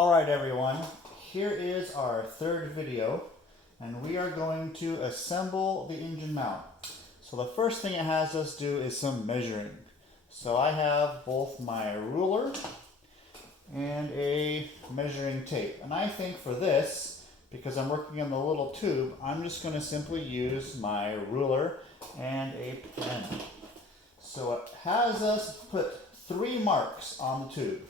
Alright everyone, here is our third video and we are going to assemble the engine mount. So the first thing it has us do is some measuring. So I have both my ruler and a measuring tape. And I think for this, because I'm working on the little tube, I'm just going to simply use my ruler and a pen. So it has us put 3 marks on the tube.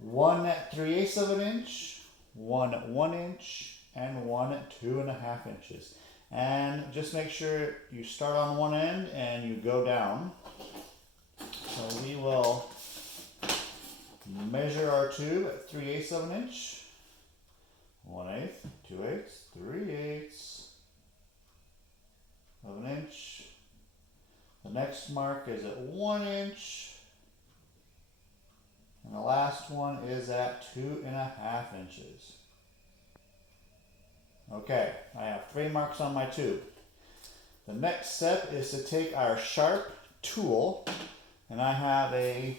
One at 3/8 of an inch, one at 1 inch, and one at 2.5 inches. And just make sure you start on one end and you go down. So we will measure our tube at 3/8 of an inch, 1/8, 2/8, 3/8 of an inch. The next mark is at 1 inch. And the last one is at 2.5 inches. Okay, I have 3 marks on my tube. The next step is to take our sharp tool, and I have a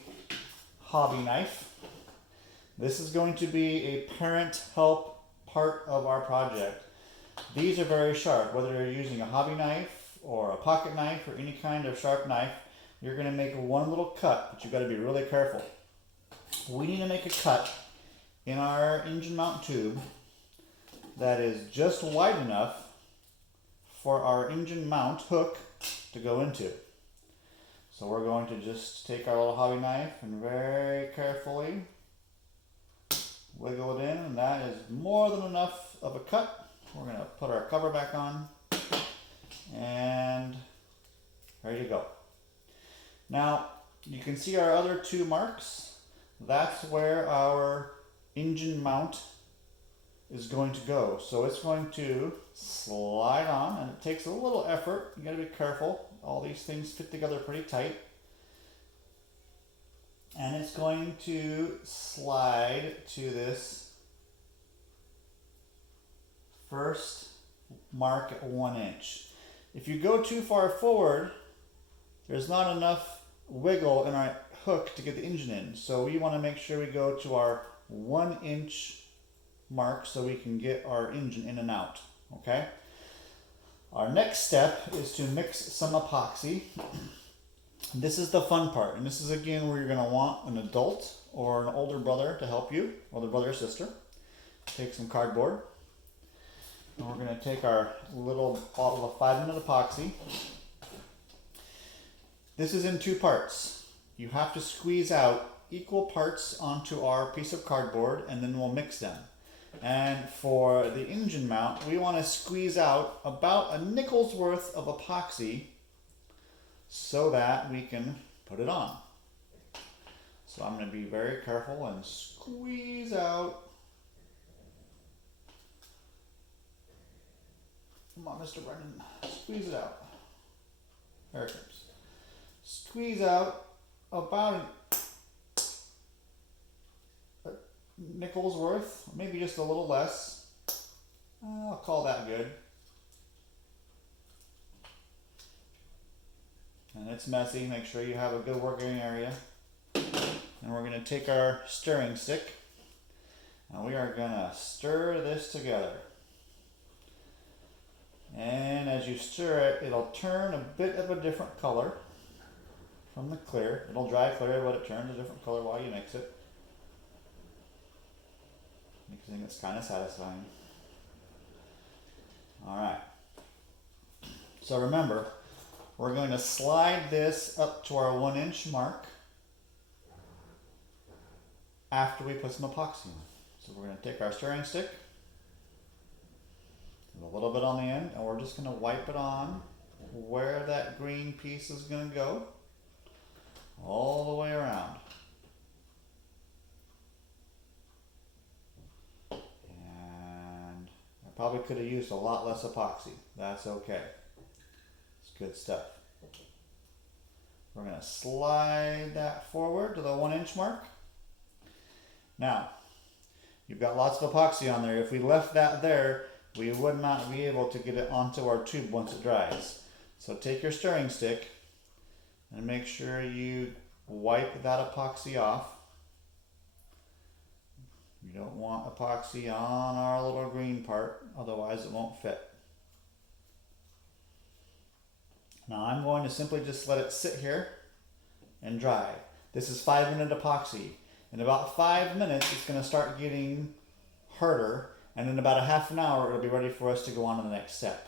hobby knife. This is going to be a parent help part of our project. These are very sharp, whether you're using a hobby knife or a pocket knife or any kind of sharp knife. You're going to make one little cut, but you've got to be really careful. We need to make a cut in our engine mount tube that is just wide enough for our engine mount hook to go into. So we're going to just take our little hobby knife and very carefully wiggle it in, and that is more than enough of a cut. We're going to put our cover back on and ready to go. Now you can see our other 2 marks. That's where our engine mount is going to go. So it's going to slide on, and it takes a little effort. You got to be careful. All these things fit together pretty tight. And it's going to slide to this first mark at 1 inch. If you go too far forward, there's not enough wiggle in our hook to get the engine in. So we want to make sure we go to our 1 inch mark so we can get our engine in and out. Okay? Our next step is to mix some epoxy. This is the fun part, and this is again where you're going to want an adult or an older brother to help you, older brother or sister. Take some cardboard, and we're going to take our little bottle of 5-minute epoxy. This is in 2 parts. You have to squeeze out equal parts onto our piece of cardboard, and then we'll mix them. And for the engine mount, we want to squeeze out about a nickel's worth of epoxy so that we can put it on. So I'm going to be very careful and squeeze out. Come on, Mr. Brennan, squeeze it out. There it comes. Squeeze out about a nickel's worth, maybe just a little less. I'll call that good. And it's messy, make sure you have a good working area. And we're going to take our stirring stick and we are going to stir this together. And as you stir it, it'll turn a bit of a different color from the clear. It'll dry clear, but it turns a different color while you mix it. Mixing it's kind of satisfying. Alright. So remember, we're going to slide this up to our 1 inch mark after we put some epoxy on. So we're going to take our stirring stick, a little bit on the end, and we're just going to wipe it on where that green piece is going to go, all the way around. And I probably could have used a lot less epoxy. That's okay. It's good stuff. We're going to slide that forward to the 1 inch mark. Now, you've got lots of epoxy on there. If we left that there, we would not be able to get it onto our tube once it dries. So take your stirring stick and make sure you wipe that epoxy off. We don't want epoxy on our little green part, otherwise it won't fit. Now I'm going to simply just let it sit here and dry. This is 5-minute epoxy. In about 5 minutes, it's going to start getting harder, and in about a half an hour, it'll be ready for us to go on to the next step.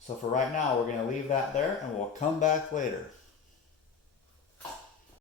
So for right now, we're going to leave that there, and we'll come back later.